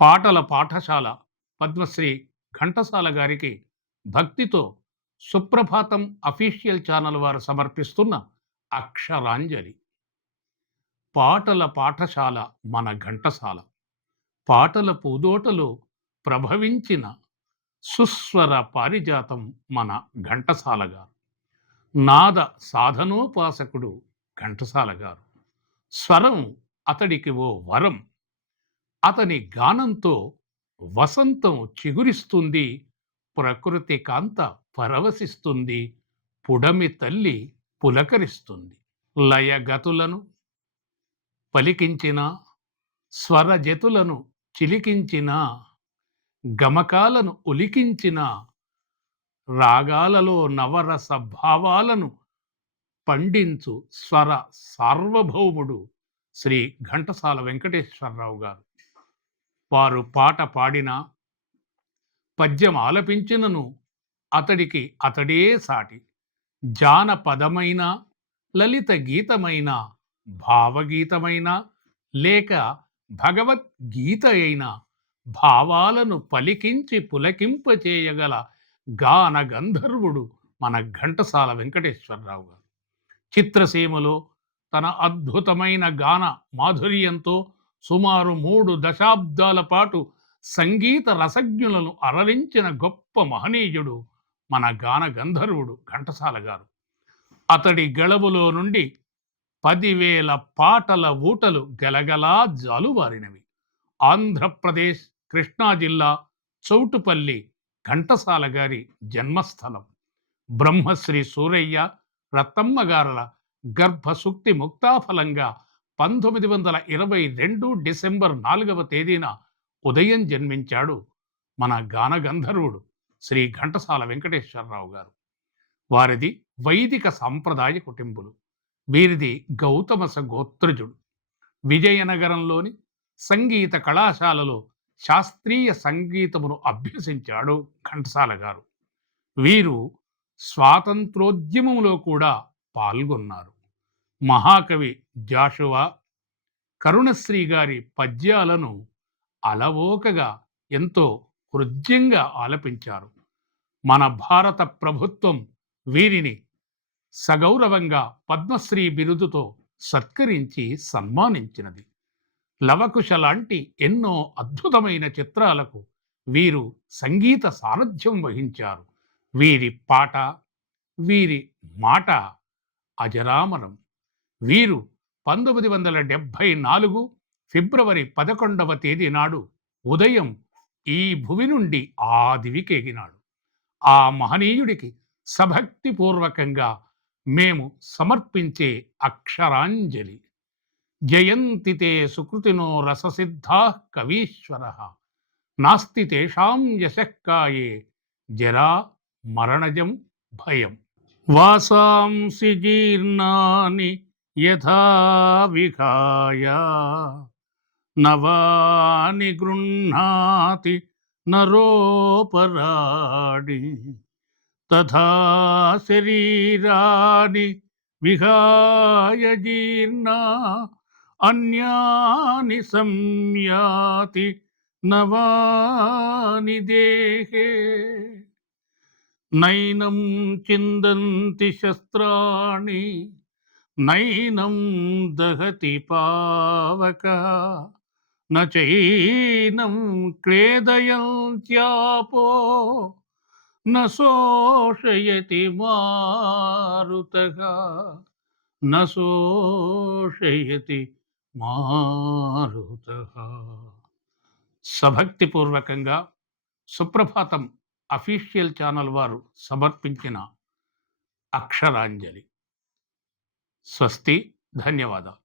పాటల పాఠశాల పద్మశ్రీ ఘంటసాల గారికి భక్తితో సుప్రభాతం అఫీషియల్ ఛానల్ వారు సమర్పిస్తున్న అక్షరాంజలి. పాటల పాఠశాల మన ఘంటసాల. పాటల పూదోటలో ప్రభవించిన సుస్వర పారిజాతం మన ఘంటసాల గారు. నాద సాధనోపాసకుడు ఘంటసాల గారు. స్వరం అతడికి ఓ వరం. అతని గానంతో వసంతం చిగురిస్తుంది ప్రకృతి కాంత పరవశిస్తుంది పుడమి తల్లి పులకరిస్తుంది. లయగతులను పలికించిన స్వరజతులను చిలికించిన గమకాలను ఉలికించిన రాగాలలో నవరస భావాలను పండించు స్వర సార్వభౌముడు శ్రీ ఘంటసాల వెంకటేశ్వరరావు గారు. వారు పాట పాడిన పద్యం ఆలపించినను అతడికి అతడే సాటి. జానపదమైన లలిత గీతమైన భావగీతమైన లేక భగవద్గీత అయిన భావాలను పలికించి పులకింపచేయగల గాన గంధర్వుడు మన ఘంటసాల వెంకటేశ్వరరావు గారు. చిత్రసీమలో తన అద్భుతమైన గాన మాధుర్యంతో సుమారు మూడు దశాబ్దాల పాటు సంగీత రసజ్ఞులను అరలించిన గొప్ప మహనీయుడు మన గాన గంధర్వుడు ఘంటసాల గారు. అతడి గళవులో నుండి పదివేల పాటల ఊటలు గలగలా జాలువారినవి. ఆంధ్రప్రదేశ్ కృష్ణా జిల్లా చౌటుపల్లి ఘంటసాల గారి జన్మస్థలం. బ్రహ్మశ్రీ సూరయ్య రత్తమ్మ గారుల గర్భసుక్తి ముక్తాఫలంగా పంతొమ్మిది వందల ఇరవై రెండు డిసెంబర్ నాలుగవ తేదీన ఉదయం జన్మించాడు మన గానగంధర్వుడు శ్రీ ఘంటసాల వెంకటేశ్వరరావు గారు. వారిది వైదిక సాంప్రదాయ కుటుంబులు. వీరిది గౌతమస గోత్రజుడు. విజయనగరంలోని సంగీత కళాశాలలో శాస్త్రీయ సంగీతమును అభ్యసించాడు ఘంటసాల గారు. వీరు స్వాతంత్రోద్యమంలో కూడా పాల్గొన్నారు. మహాకవి జాషువా కరుణశ్రీ గారి పద్యాలను అలవోకగా ఎంతో హృద్యంగా ఆలపించారు. మన భారత ప్రభుత్వం వీరిని సగౌరవంగా పద్మశ్రీ బిరుదుతో సత్కరించి సన్మానించినది. లవకుశ లాంటి ఎన్నో అద్భుతమైన చిత్రాలకు వీరు సంగీత సారథ్యం వహించారు. వీరి పాట వీరి మాట అజరామరం. వీరు పంతొమ్మిది వందల డెబ్భై నాలుగు ఫిబ్రవరి పదకొండవ తేదీ నాడు ఉదయం ఈ భువి నుండి ఆ దివికెగినాడు ఆ మహనీయుడికి సభక్తిపూర్వకంగా మేము సమర్పించే అక్షరాంజలి. జయంతితే సుకృతినో రససిద్ధా కవీశ్వర. నాస్తి తేషాం యశక్కాయే జరా మరణజం భయం. వాసాంసి జీర్ణాని యథా విహాయ నవాని గృహ్ణాతి నరోపరాణి తథా శరీరాని విహాయ జీర్ణా అన్యాని సంయాతి నవాని దేహే. నైనం చిందంతి శస్త్రాణి నైనం దహతి పావక నైనం క్లేదయంత్యాపో నోషయతి మారుత నోషయతి మారుత సభక్తిపూర్వకంగా సుప్రభాతం అఫీషియల్ ఛానల్ వారు సమర్పించిన అక్షరాంజలి. स्वस्ति धन्यवाद।